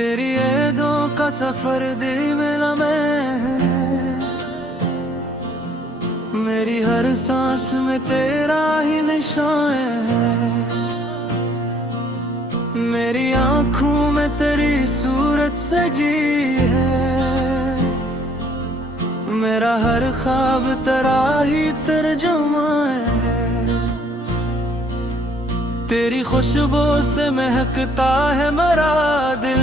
तेरी यादों का सफर दे मिला मैं, मेरी हर सांस में तेरा ही निशान है। मेरी आंखों में तेरी सूरत सजी है, मेरा हर ख्वाब तेरा ही तर्जुमा है। तेरी खुशबू से महकता है मेरा दिल,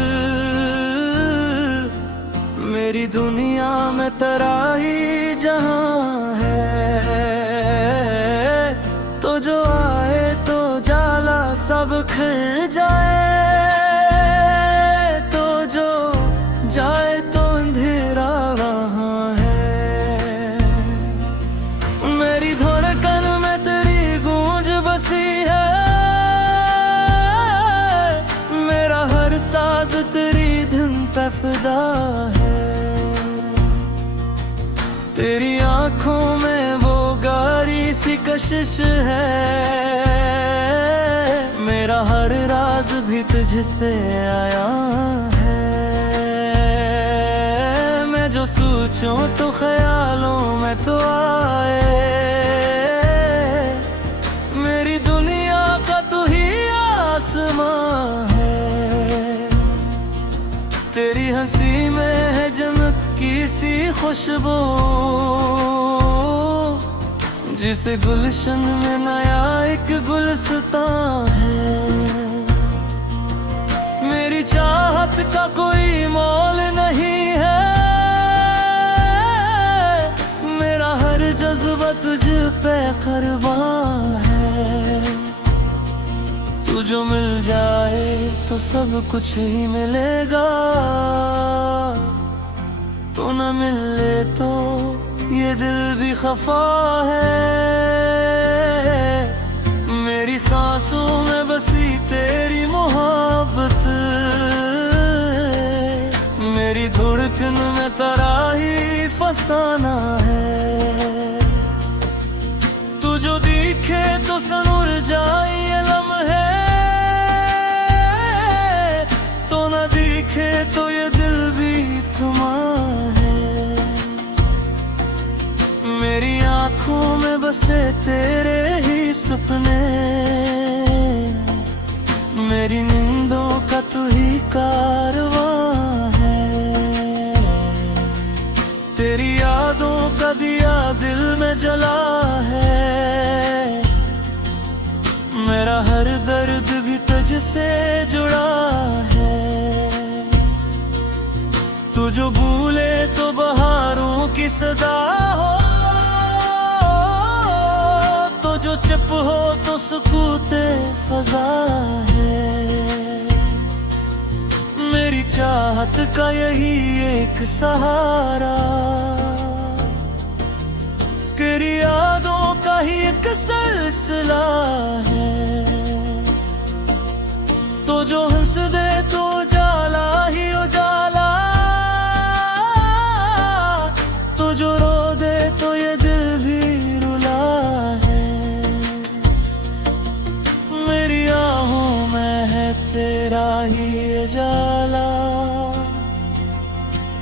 मेरी दुनिया में तेरा ही जहां है। तो जो आए तो जाला सब खिल जाए, तो जो जाए तो अंधेरा वहां है। मेरी धड़कन में तेरी गूंज बसी है, मेरा हर साज तेरी धुन पे फिदा है। तेरी आंखों में वो गारी सी कशिश है, मेरा हर राज भी तुझसे आया है। मैं जो सोचूं तो ख्यालों में तो आए, मेरी दुनिया का तू ही आसमां है। तेरी हंसी में है जन्नत की सी खुशबू, जिसे गुलशन में नया एक गुलस्तां है। मेरी चाहत का कोई मोल नहीं है, मेरा हर जज्बा तुझ पे कुर्बान है। तू जो मिल जाए तो सब कुछ ही मिलेगा, तू न मिले तो ये दिल भी खफा है। मेरी सांसों में बसी तेरी मोहब्बत, मेरी धड़कन में तेरा ही फसाना है। तू जो दिखे तो सनूर जाए ये लम्हे, तो न दिखे तो ये दिल भी थमा है। मेरी आंखों में बसे तेरे ही सपने, मेरी नींदों का तू ही कारवां है। तेरी यादों का दिया दिल में जला है, मेरा हर दर्द भी तुझसे जुड़ा है। तू जो भूले तो बहारों की सदा हो, तो जो चुप हो तो सुकूते फजा है। मेरी चाहत का यही एक सहारा, तेरी यादों का ही एक सिलसिला है। तो जो हंस दे तो उजाला ही उजाला, तो जो रो दे तो ये दिल भी रुला है। मेरी आहों में है तेरा ही उजाला,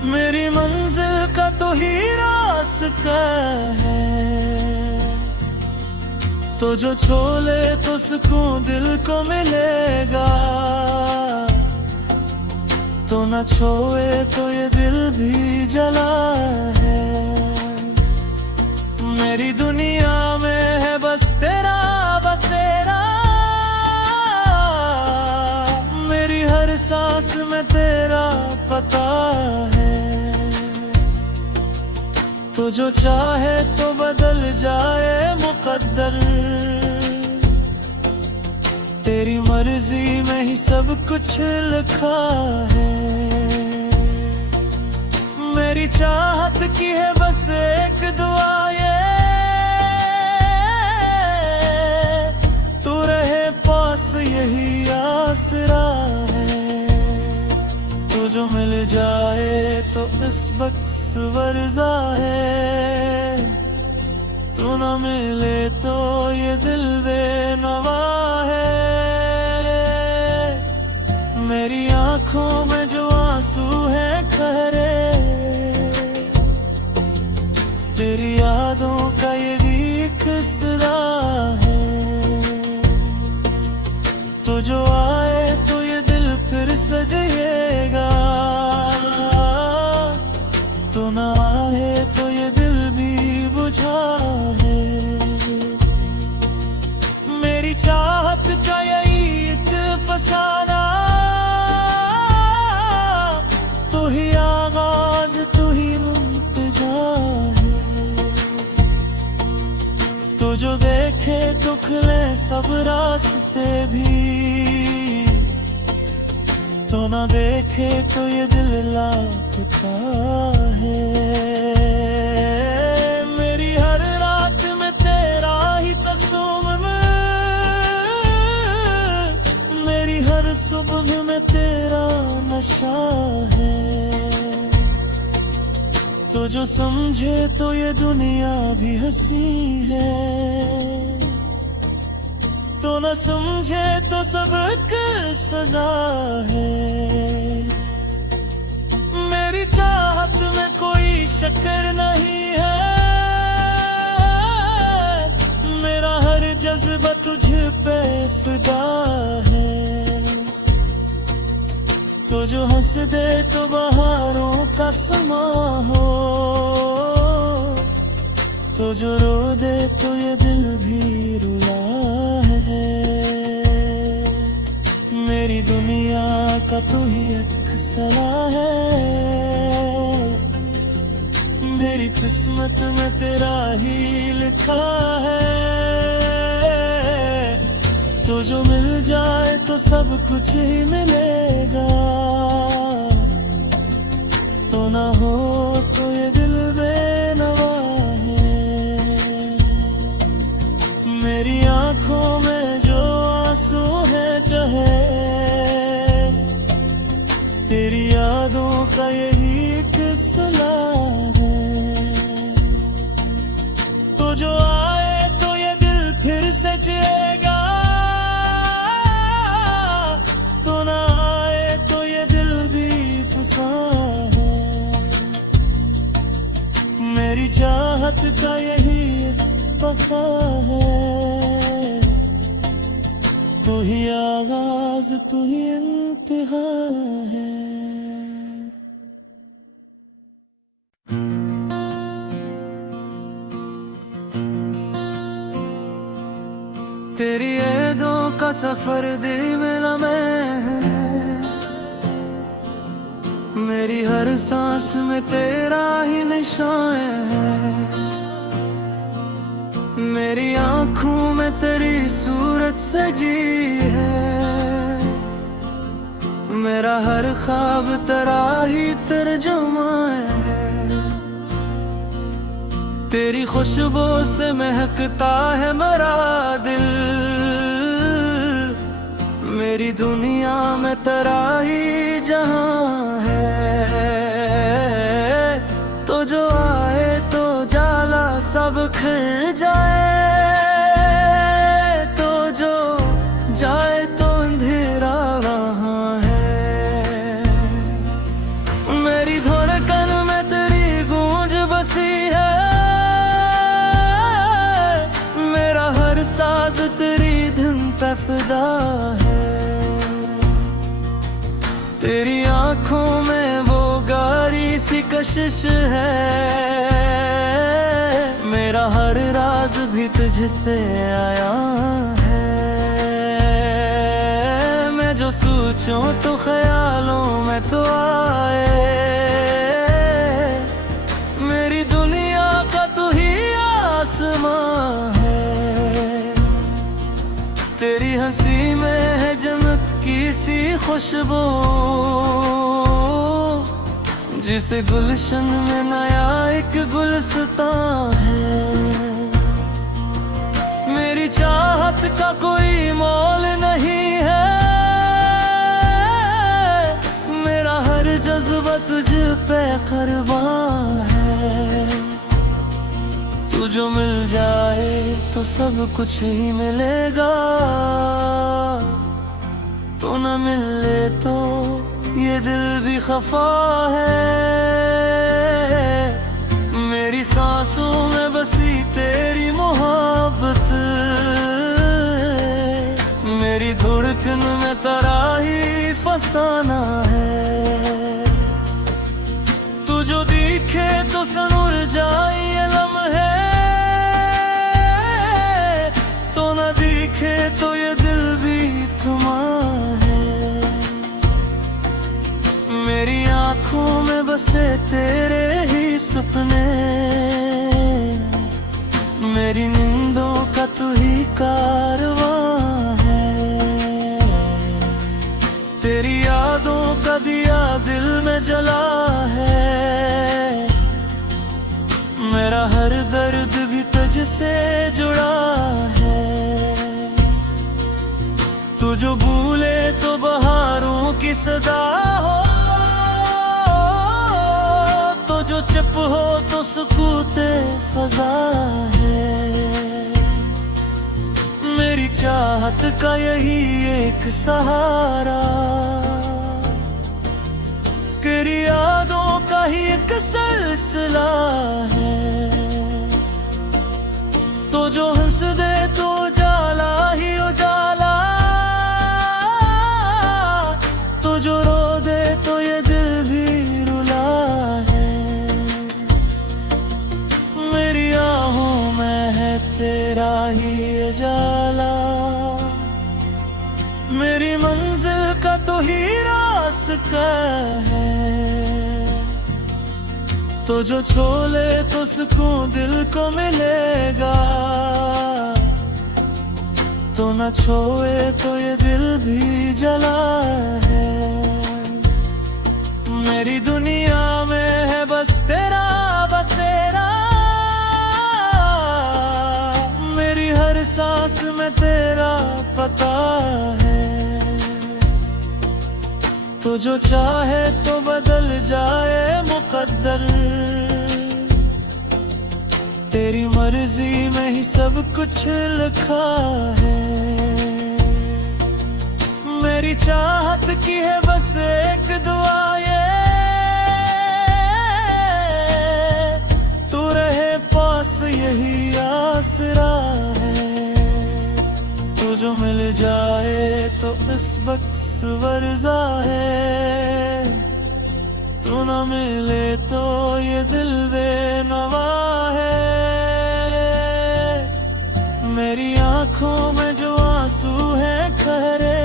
मेरी मंजिल का तो ही रास्ता है। तो जो छोले तो सुकून दिल को मिलेगा, तो न छोए तो ये दिल भी जला है। मेरी दुनिया में है बस तेरा बसेरा, मेरी हर सांस में तेरा पता है। तो जो चाहे तो बदल जाए मुकद्दर, तेरी मर्जी में ही सब कुछ लिखा है। मेरी चाहत की है बस एक दुआ ये, तू रहे पास यही आसरा है। तू जो मिल जाए तो इस वक्त वर्जा है, तू न मिले तो ये दिल बेनवा है। मेरी आंखों में जो रुक ले सब रास्ते भी, तो ना देखे तो ये दिल लापता है। मेरी हर रात में तेरा ही कसूम में, मेरी हर सुबह में तेरा नशा है। तो जो समझे तो ये दुनिया भी हंसी है, तो न समझे तो सबक सजा है। मेरी चाहत में कोई शक्कर नहीं है, मेरा हर जज्बा तुझ पे फिदा है। तो जो हंस दे तो बहारों का समा हो, तो जो रो दे तो ये दिल भी रुला है। मेरी दुनिया का तू ही एक सलाह है, मेरी किस्मत में तेरा ही लिखा है। तो जो मिल जाए तो सब कुछ ही मिलेगा, तो ना हो तो ये दिल बेनवा है। मेरी आंखों में जो आंसू है टहे, तेरी यादों का यही एक सिला है। तो जो आए तो ये दिल फिर से जिएगा, तो ना आए तो ये दिल भी फंसा है। मेरी चाहत का यही वफा है, तू ही आगाज तू ही इंतहा है। तेरी यादों का सफर दिल में लम्हे है, मेरी हर सांस में तेरा ही निशान है। मेरी आंखों में तेरी सूरत सजी है, मेरा हर ख्वाब तेरा ही तर्जुमा है। तेरी खुशबू से महकता है मेरा दिल, मेरी दुनिया में तेरा ही जहां है। तो जो आए तो जाला सब खिल जाए, तो जो जाए तो अंधेरा वहां है। मेरी धड़कन में तेरी गूंज बसी है, मेरा हर साज तेरी धुन पे फिदा है। तेरी आंखों में वो गारी सी कशिश है, मेरा हर राज भी तुझसे आया है। मैं जो सोचूं तो ख्यालों में तो आए, मेरी दुनिया का तू ही आसमां है। तेरी हंसी में है जन्नत की सी खुशबू, जिसे गुलशन में नया एक गुलस्तां है। मेरी चाहत का कोई मोल नहीं है, मेरा हर जज्बा तुझ पे कुर्बान है। तू जो मिल जाए तो सब कुछ ही मिलेगा, तो न मिले तो ये दिल भी खफा है। मेरी सांसों में बसी तेरी मोहब्बत, मेरी धड़कन में तेरा ही फसाना है। तू जो दिखे तो सनूर जाए ये लम्हे, तो न दिखे तो ये दिल भी थमा है। मेरी आंखों में बसे तेरे ही सपने, मेरी नींदों का का तू ही कारवां है। तेरी यादों का दिया दिल में जला है। मेरा हर दर्द भी तुझसे जुड़ा है। तू जो भूले तो बहारों की सदा हो, तो जो चुप हो तो सुकूते फजा है। मेरी चाहत का यही एक सहारा, तेरी यादों का ही एक सिलसिला है। तो जो हंस दे तो उजाला ही उजाला, तो जो रो दे तो ये दिल भी रुला है। मेरी आहों में है तेरा ही उजाला, मेरी मंजिल का तो ही रास्ता है। तो जो छोले तो सुकून दिल को मिलेगा, तो न छोए तो ये दिल भी जला है। मेरी दुनिया में है बस तेरा बसेरा, मेरी हर सांस में तेरा पता है। तो जो चाहे तो बदल जाए मुकद्दर, तेरी मर्जी में ही सब कुछ लिखा है। मेरी चाहत की है बस एक दुआ ये, तू रहे पास यही आसरा है। तू जो मिल जाए तो इस वक्त वर्जा है, तू न मिले तो ये दिल बेनवा है। मेरी आंखों में जो आंसू है खरे,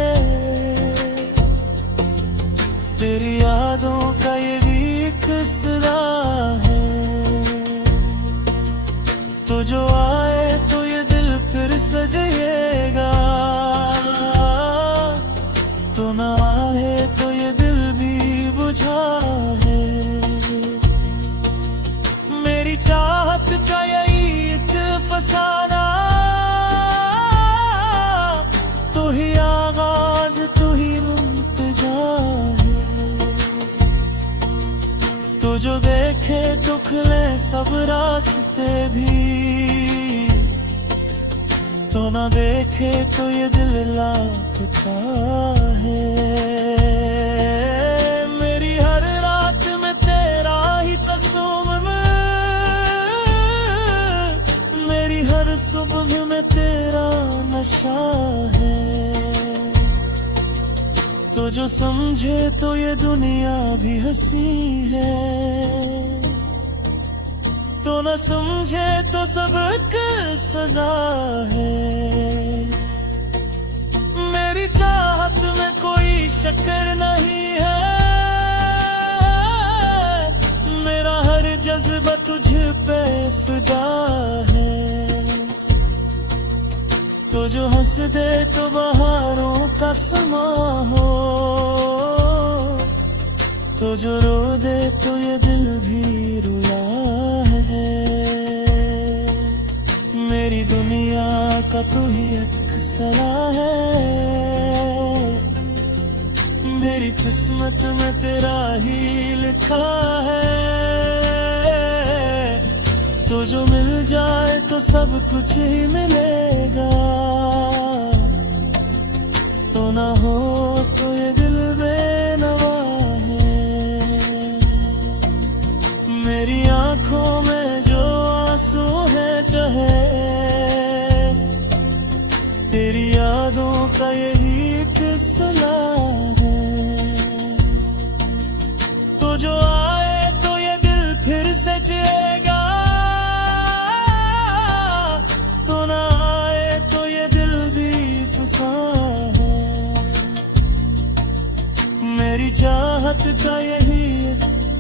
तेरी यादों का ये भी एक सदा है। तो जो आए तो ये दिल फिर सजेगा, तो ना आए तो ये दिल भी बुझा है। मेरी चाहत का यही एक फसाना, तू ही आगाज तू ही मुंतजा है। तू जो देखे तो खुले सब रास्ते भी, तो ना देखे तो ये दिल लापता है। मेरी हर रात में तेरा ही तस्वीर, मेरी हर सुबह में तेरा नशा है। तो जो समझे तो ये दुनिया भी हंसी है, तो न समझे तो सबक सजा है। मेरी चाहत में कोई शक्कर नहीं है, मेरा हर जज्बा तुझ पे फिदा है। तो जो हंस दे तो बहारों का समा हो, तो जो रो दे तो ये दिल भी रुला है। मेरी दुनिया का तू ही एक सला है, मेरी किस्मत में तेरा ही लिखा है। तो जो मिल जाए तो सब कुछ ही मिलेगा, तो ना हो तो ये दिल बेनवा है। मेरी आंखों में जो आंसू है कहे, तेरी यादों का यही एक सिला है। तो जो आए तो ये दिल फिर से जिएगा, तो ना आए तो ये दिल भी फंसा है। मेरी चाहत का यही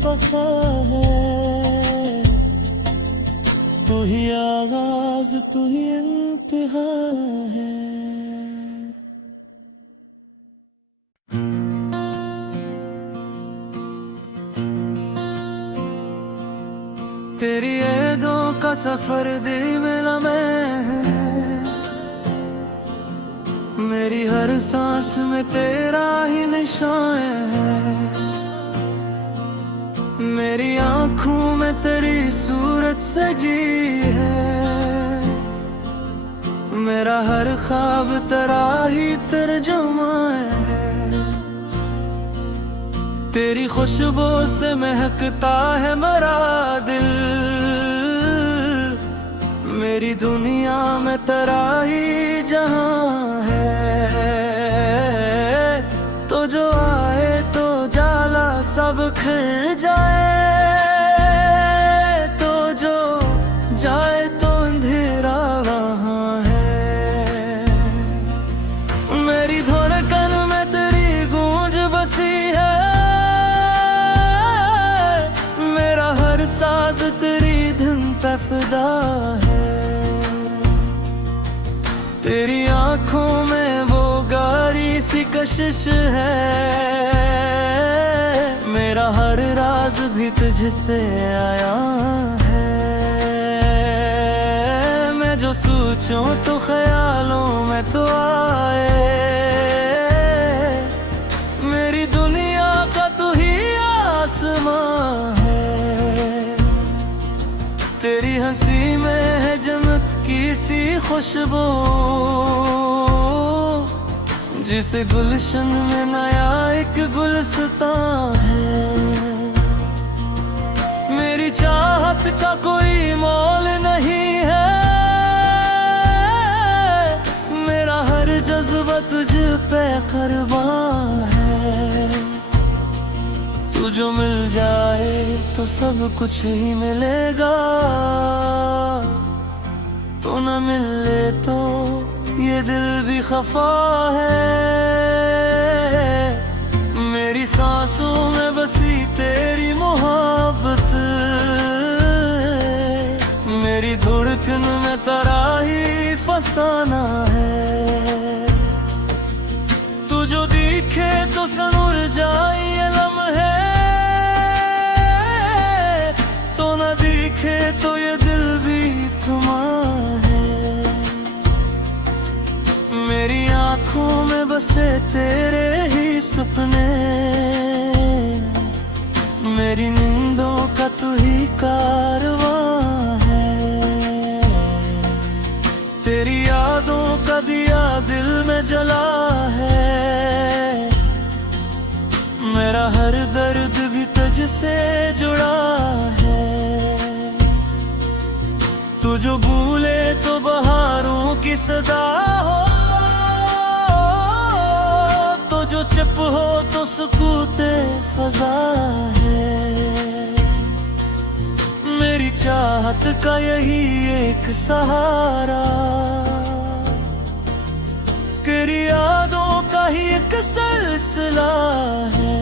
वफा है, तू ही आगाज तू ही इंतहा है। तेरी यादों का सफर दिल मेरा मैं, मेरी हर सांस में तेरा ही निशान है। मेरी आँखों में तेरी सूरत सजी है, मेरा हर ख्वाब तेरा ही तर्जुमा है। तेरी खुशबू से महकता है मेरा दिल, मेरी दुनिया में तेरा ही जहां है। तो जो आए तो जाला सब खिल जाए, तो जो जाए तो अंधेरा वहां है। मेरी धड़कन में तेरी गूंज बसी है, मेरा हर साज तेरी धुन पे फिदा है। तेरी आँखों में वो गारी सी कशिश है, मेरा हर राज भी तुझसे आया है। मैं जो सोचूं तो ख्यालों में तो आए, मेरी दुनिया का तू ही आसमां है। तेरी हंसी में है जन्नत की सी खुशबू, जिसे गुलशन में नया एक गुलस्तां है। मेरी चाहत का कोई मोल नहीं है, मेरा हर जज्बा तुझ पे कुर्बान है। तू जो मिल जाए तो सब कुछ ही मिलेगा, तू न मिले तो ये दिल भी खफा है। मेरी सांसों में बसी तेरी मोहब्बत, मेरी धड़कन में तेरा ही फसाना है। तू जो दिखे तो सनूर जाए ये लम्हे, तो न दिखे तो ये दिल भी थमा है। मेरी आँखों में बसे तेरे ही सपने, मेरी नींदों का तू ही कारवां है। तेरी यादों का दिया दिल में जला है, मेरा हर दर्द भी तुझसे जुड़ा है। तू जो भूले तो बहारों की सदा हो, तो जो चुप हो तो सुकूते फजा है। मेरी चाहत का यही एक सहारा, तेरी यादों का ही एक सिलसिला है।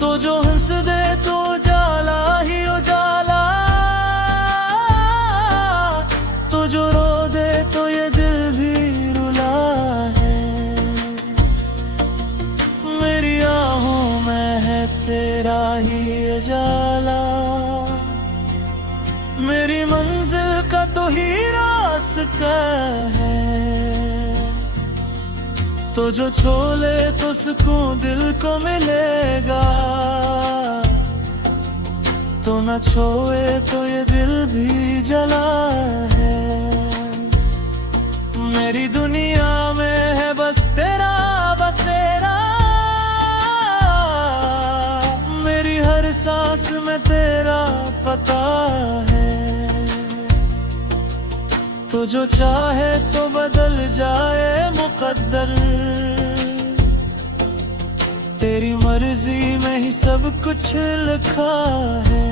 तो जो हंस दे तो उजाला ही उजाला, तो जो रो दे तो ये दिल भी रुला है। मेरी आहों में है तेरा ही उजाला, मेरी मंजिल का तो ही रास्ता है। तो जो छोले तो सुकून दिल को मिलेगा, तो न छोए तो ये दिल भी जला है। मेरी दुनिया में है बस तेरा बसेरा, मेरी हर सांस में तेरा पता है। तो जो चाहे तो बदल जाए मुकद्दर, तेरी मर्जी में ही सब कुछ लिखा है।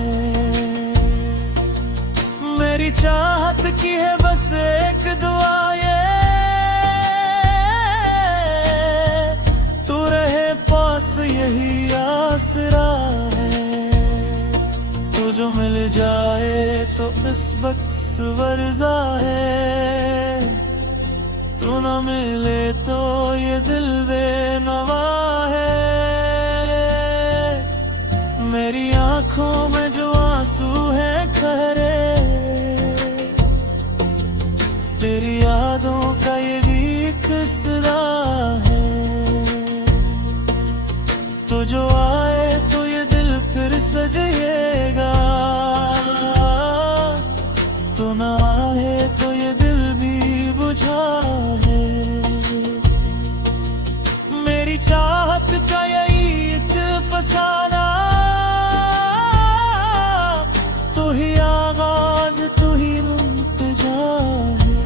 मेरी चाहत की है बस एक दुआ ये, तू रहे पास यही आसरा है। तू जो मिल जाए वर्जा है। तू न मिले तो ये दिल बेनवा है। मेरी आंखों में जो आंसू है खरे, तेरी यादों का ये भी एक सिला है। तो जो आए तो ये दिल फिर सजेगा, तो ना आए तो ये दिल भी बुझा है। मेरी चाहत का यही एक फसाना, तू ही आगाज तू ही मुंतजा है।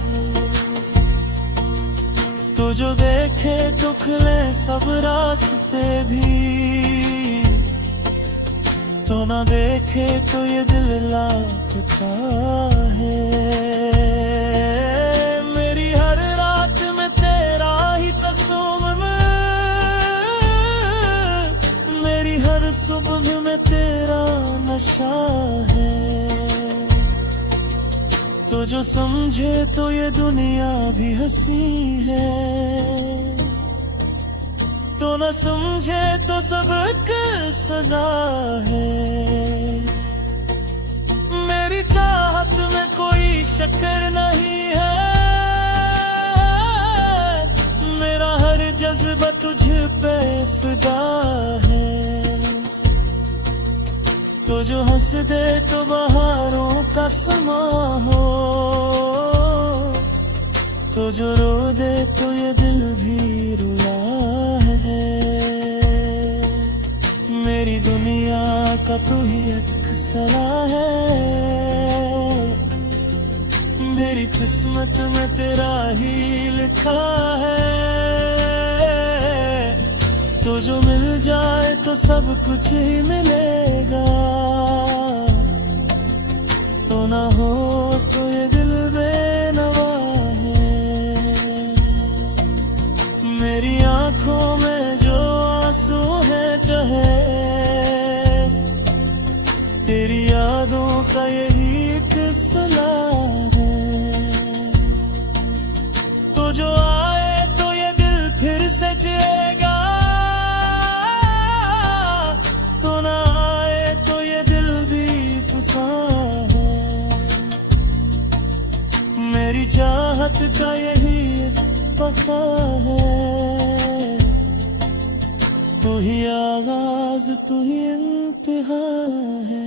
तो जो देखे तो खुले सब रास्ते भी, तो ना देखे तो ये दिल लापता है। मेरी हर रात में तेरा ही तस्वीर, मेरी हर सुबह में तेरा नशा है। तो जो समझे तो ये दुनिया भी हंसी है, तो न समझे तो सबक सजा है। मेरी चाहत में कोई शक्कर नहीं है, मेरा हर जज्बा तुझ पे फिदा है। तो जो हंस दे तो बहारों का समा हो, तो जो रो दे तो ये दिल भी रुला है। मेरी दुनिया का तू ही एक सला है, मेरी किस्मत में तेरा ही लिखा है। तो जो मिल जाए तो सब कुछ ही मिलेगा, तो ना हो तो ये दिल बेनवा है। मेरी आंखों में जो आंसू है टहे, तेरी यादों का यही एक सिला है। तो जो आए तो ये दिल फिर से जिएगा, तो ना आए तो ये दिल भी फंसा है। मेरी चाहत का यही वफा है, तू ही आगाज तू ही इंतहा है।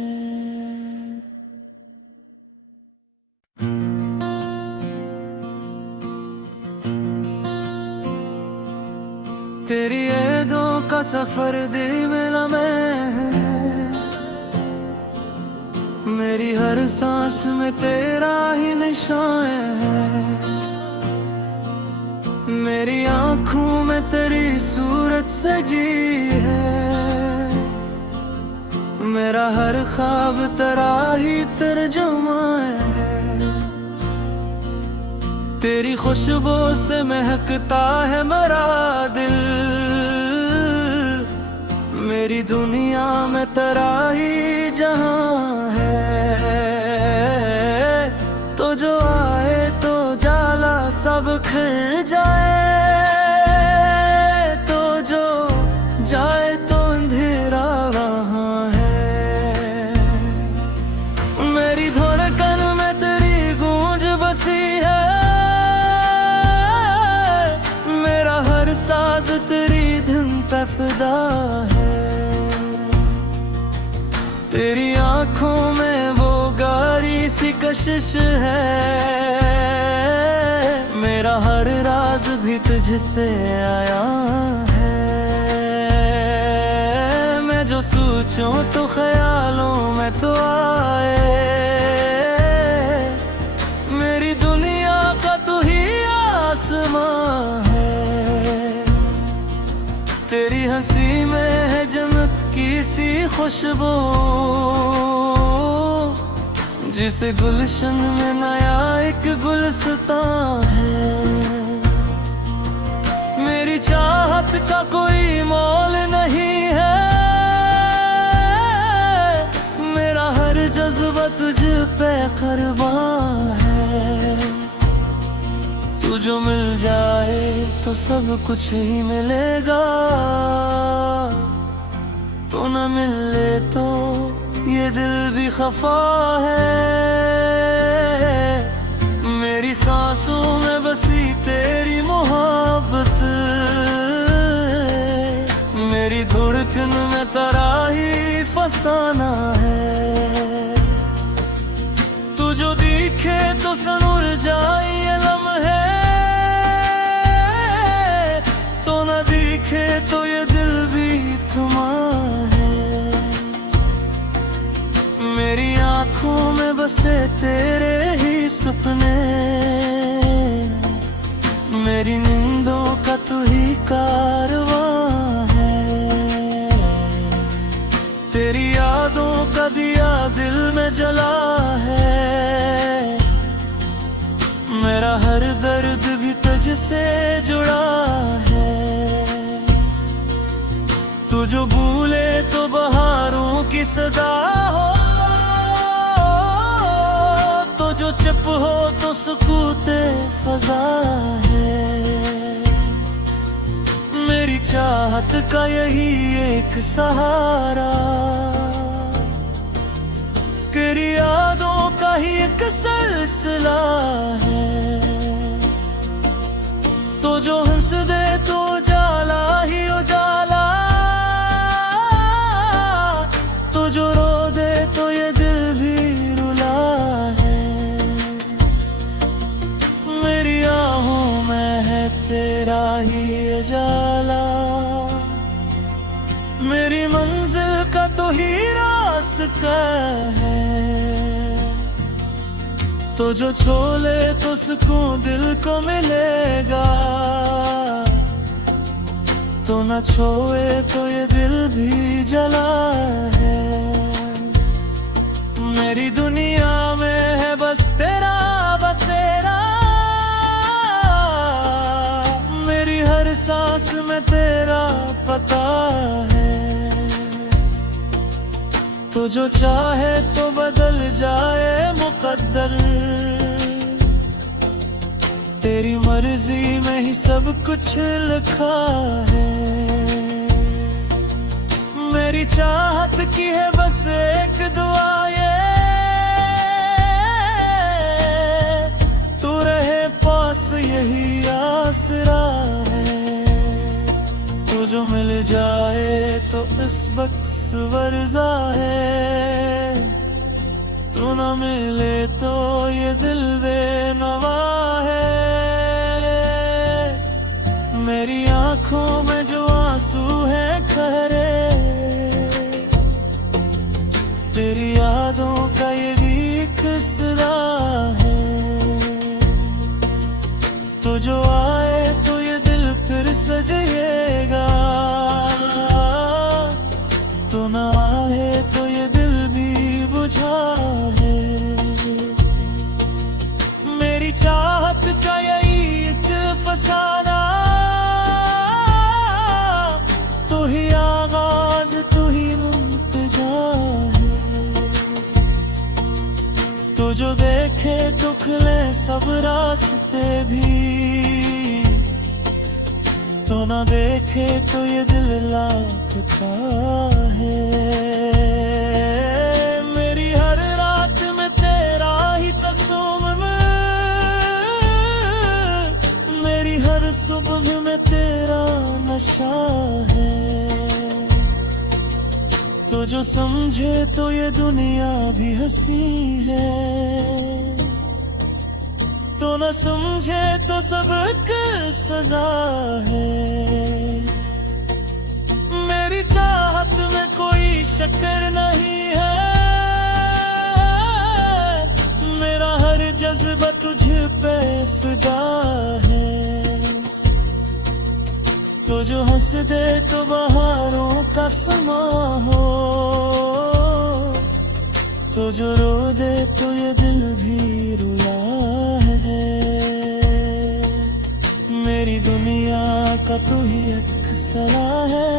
तेरी यादों का सफर दिल मेरा मैं, मेरी हर सांस में तेरा ही निशान है। मेरी आंखों में तेरी सूरत सजी है, मेरा हर ख्वाब तेरा ही तर्जुमा है। तेरी खुशबू से महकता है मेरा दिल, मेरी दुनिया में तेरा ही जहां है। तो जो आए तो जाला सब खिल जाए, तो जो जाए तो अंधेरा वहां है। मेरी धड़कन में तेरी गूंज बसी है, मेरा हर साज तेरी धुन पे फिदा है। तेरी आंखों में वो गारी सी कशिश है, मेरा हर राज भी तुझसे आया है। मैं जो सोचूं तो ख्यालों में तो आए, मेरी दुनिया का तू ही आसमां है। तेरी हंसी में है जन्नत की सी खुशबू, जिसे गुलशन में नया एक गुलस्तां है। मेरी चाहत का कोई मोल नहीं है, मेरा हर जज्बा तुझ पे कुर्बान तू जो मिल जाए तो सब कुछ ही मिलेगा, तू न मिले तो ये दिल भी खफा है। मेरी सांसों में बसी तेरी मोहब्बत, मेरी धड़कन में तेरा ही फसाना है। तू जो दिखे तो सनूर जाए ये लम्हे, तो न दिखे तो ये दिल भी थमा है। मेरी आंखों में बसे तेरे ही सपने, मेरी नींदों का तू ही कारवां है। तेरी यादों का दिया दिल में जला है, मेरा हर दर्द भी तुझसे जुड़ा है। तू जो भूले तो बहारों की सदा हो, तो जो चुप हो तो सुकूते फजा है। मेरी चाहत का यही एक सहारा, तेरी यादों का ही एक सिलसिला है। तो जो हंस दे तो उजाला ही उजाला, तो जो रो दे तो ये दिल भी रुला है। मेरी आहों में है तेरा ही उजाला, मेरी मंजिल का तो ही रास्ता है। तो जो छोले तो सुकून दिल को मिलेगा, तो न छोए तो ये दिल भी जला है। मेरी दुनिया में है बस तेरा बसेरा, मेरी हर सांस में तेरा पता है। तो जो चाहे तो बदल जाए मुकद्दर, तेरी मर्जी में ही सब कुछ लिखा है। मेरी चाहत की है बस एक दुआ ये, तू रहे पास यही आसरा है। तू जो मिल जाए तो इस वक्त वर्जा है, तू न मिले तो ये दिल बेनवा है। मेरी आंखों में जो आंसू है खरे, तेरी यादों का ये भी एक सिला है। तो जो आए तो ये दिल फिर सजेगा, तो न आए तो ये दिल भी बुझा है। मेरी चाहत का यही एक फसाना, तू ही आगाज तू ही मुंतजा है। तो जो देखे तो खुले सब रास्ते भी, तो ना देखे तो ये दिल लापता है। मेरी हर रात में तेरा ही तस्वीर, मेरी हर सुबह में तेरा नशा है। तो जो समझे तो ये दुनिया भी हंसी है, तो न समझे तो सबक सजा है। मेरी चाहत में कोई शक्कर नहीं है, मेरा हर जज्बा तुझ पे फिदा है। तो जो हंस दे तो बहारों का समा हो, तो जो रो दे तो ये दिल भी रुला है। मेरी दुनिया का तू ही एक सला है,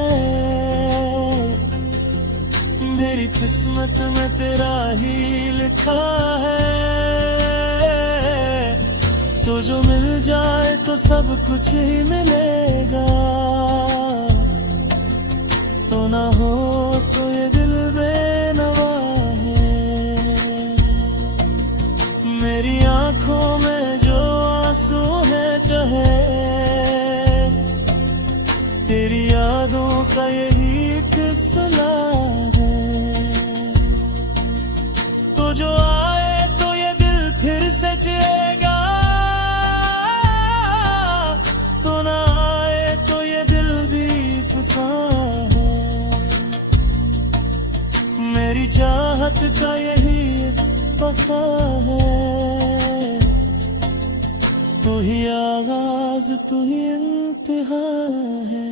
मेरी किस्मत में तेरा ही लिखा है। तो जो मिल जाए सब कुछ ही मिलेगा, तो ना हो तो ये दिल बेनवा है। मेरी आंखों में जो आंसू है टहे, तेरी यादों का यही एक सिला है। तो जो आए तो ये दिल फिर से जिएगा, तो ना आए तो ये दिल भी फंसा है। मेरी चाहत का यही वफा है, तू ही आगाज तू ही इंतहा है।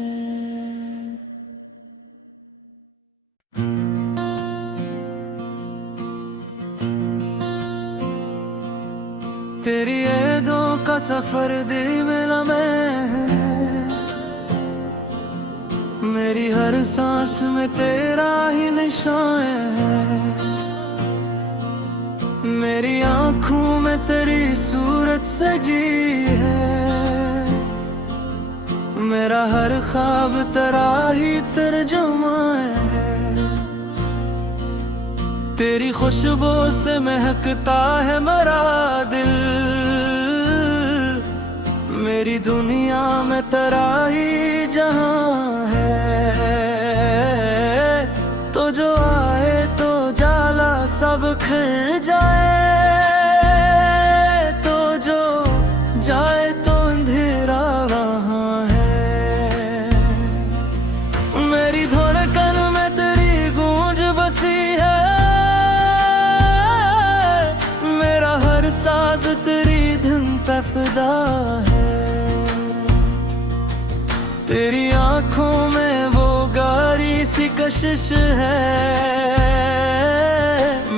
तेरी यादों का सफर दिल मेरा मैं है, मेरी हर सांस में तेरा ही निशान है। मेरी आंखों में तेरी सूरत सजी है, मेरा हर ख्वाब तेरा ही तर्जुमा है। तेरी खुशबू से महकता है मेरा दिल, मेरी दुनिया में तेरा ही जहां है। तो जो आए तो जाला सब खिल जाए, तो जो जाए तो अंधेरा वहां है। मेरी धड़कन में तेरी गूंज बसी है, मेरा हर साज तेरी धुन पे फिदा है। तेरी आंखों में वो गारी सी कशिश है,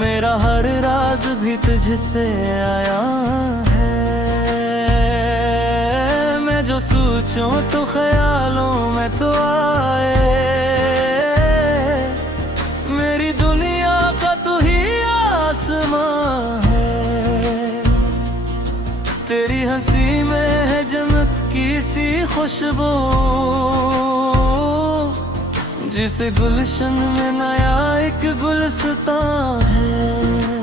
मेरा हर राज भी तुझसे आया है। मैं जो सोचूं तो ख्यालों में तो आए, मेरी दुनिया का तू ही आसमां है। तेरी हंसी में है जन्नत की सी खुशबू, जिसे गुलशन में नया एक गुलस्तां है।